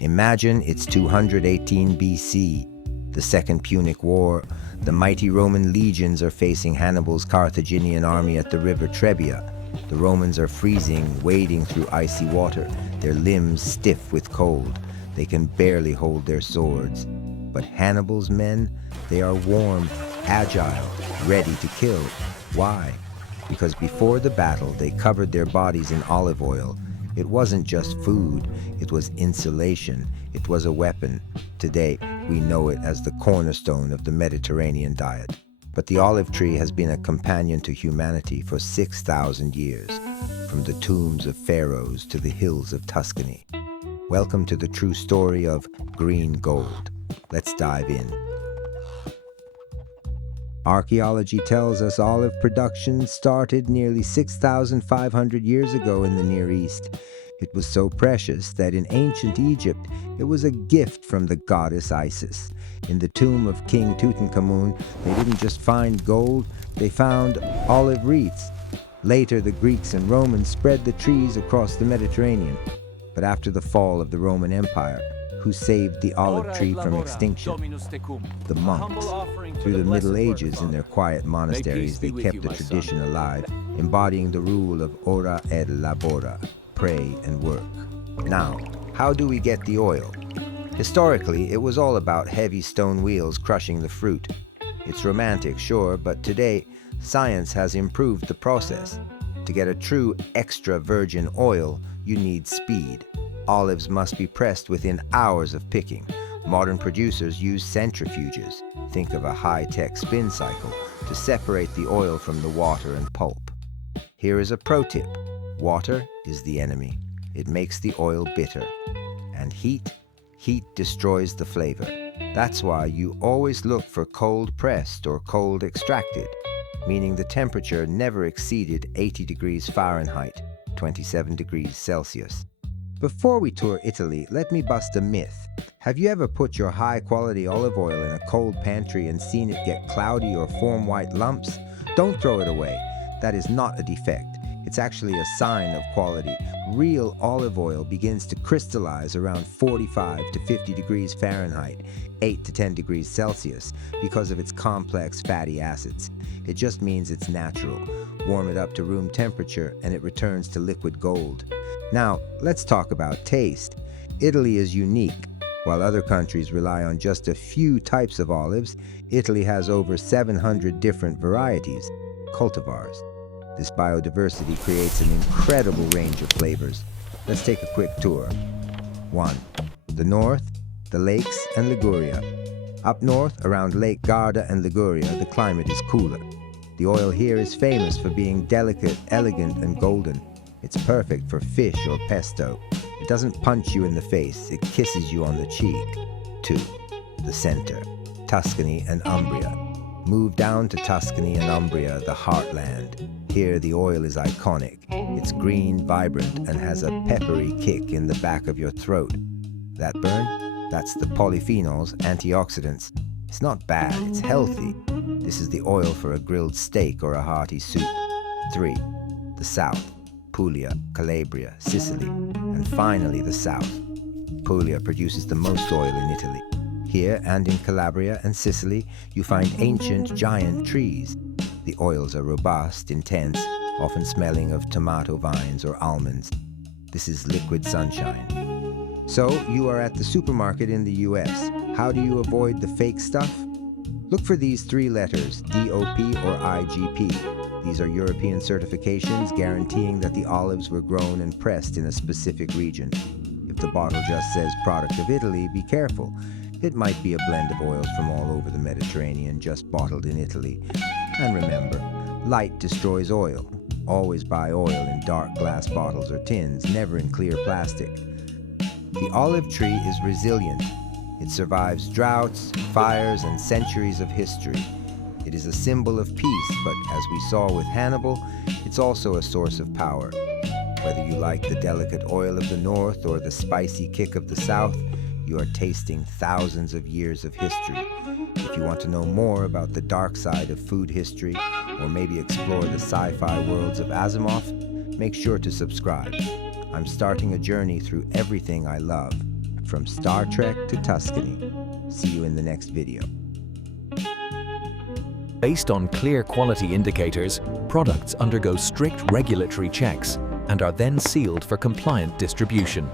Imagine it's 218 BC, the Second Punic War. The mighty Roman legions are facing Hannibal's Carthaginian army at the river Trebia. The Romans are freezing, wading through icy water, their limbs stiff with cold. They can barely hold their swords. But Hannibal's men, they are warm, agile, ready to kill. Why? Because before the battle, they covered their bodies in olive oil. It wasn't just food, it was insulation, it was a weapon. Today, we know it as the cornerstone of the Mediterranean diet. But the olive tree has been a companion to humanity for 6,000 years, from the tombs of pharaohs to the hills of Tuscany. Welcome to the true story of green gold. Let's dive in. Archaeology tells us olive production started nearly 6,500 years ago in the Near East. It was so precious that in ancient Egypt, it was a gift from the goddess Isis. In the tomb of King Tutankhamun, they didn't just find gold, they found olive wreaths. Later, the Greeks and Romans spread the trees across the Mediterranean. But after the fall of the Roman Empire, who saved the olive tree from extinction? The monks. Through the Middle Ages, in their quiet monasteries, they kept the tradition alive, embodying the rule of ora et labora, pray and work. Now, how do we get the oil? Historically, it was all about heavy stone wheels crushing the fruit. It's romantic, sure, but today, science has improved the process. To get a true extra virgin oil, you need speed. Olives must be pressed within hours of picking. Modern producers use centrifuges. Think of a high-tech spin cycle to separate the oil from the water and pulp. Here is a pro tip. Water is the enemy. It makes the oil bitter. And heat destroys the flavor. That's why you always look for cold pressed or cold extracted, meaning the temperature never exceeded 80 degrees Fahrenheit, 27 degrees Celsius. Before we tour Italy, let me bust a myth. Have you ever put your high-quality olive oil in a cold pantry and seen it get cloudy or form white lumps? Don't throw it away. That is not a defect. It's actually a sign of quality. Real olive oil begins to crystallize around 45 to 50 degrees Fahrenheit, 8 to 10 degrees Celsius, because of its complex fatty acids. It just means it's natural. Warm it up to room temperature and it returns to liquid gold. Now, let's talk about taste. Italy is unique. While other countries rely on just a few types of olives, Italy has over 700 different varieties, cultivars. This biodiversity creates an incredible range of flavors. Let's take a quick tour. 1. The north, the lakes and Liguria. Up north, around Lake Garda and Liguria, the climate is cooler. The oil here is famous for being delicate, elegant, and golden. It's perfect for fish or pesto. It doesn't punch you in the face, it kisses you on the cheek. 2. The center, Tuscany and Umbria. Move down to Tuscany and Umbria, the heartland. Here the oil is iconic. It's green, vibrant, and has a peppery kick in the back of your throat. That burn? That's the polyphenols, antioxidants. It's not bad, it's healthy. This is the oil for a grilled steak or a hearty soup. 3. The south, Puglia, Calabria, Sicily, and finally the south. Puglia produces the most oil in Italy. Here and in Calabria and Sicily, you find ancient giant trees. The oils are robust, intense, often smelling of tomato vines or almonds. This is liquid sunshine. So, you are at the supermarket in the US. How do you avoid the fake stuff? Look for these 3 letters, DOP or IGP. These are European certifications guaranteeing that the olives were grown and pressed in a specific region. If the bottle just says product of Italy, be careful. It might be a blend of oils from all over the Mediterranean, just bottled in Italy. And remember, light destroys oil. Always buy oil in dark glass bottles or tins, never in clear plastic. The olive tree is resilient. It survives droughts, fires, and centuries of history. It is a symbol of peace, but as we saw with Hannibal, it's also a source of power. Whether you like the delicate oil of the north or the spicy kick of the south, you are tasting thousands of years of history. If you want to know more about the dark side of food history, or maybe explore the sci-fi worlds of Asimov, make sure to subscribe. I'm starting a journey through everything I love, From Star Trek to Tuscany. See you in the next video. Based on clear quality indicators, products undergo strict regulatory checks and are then sealed for compliant distribution.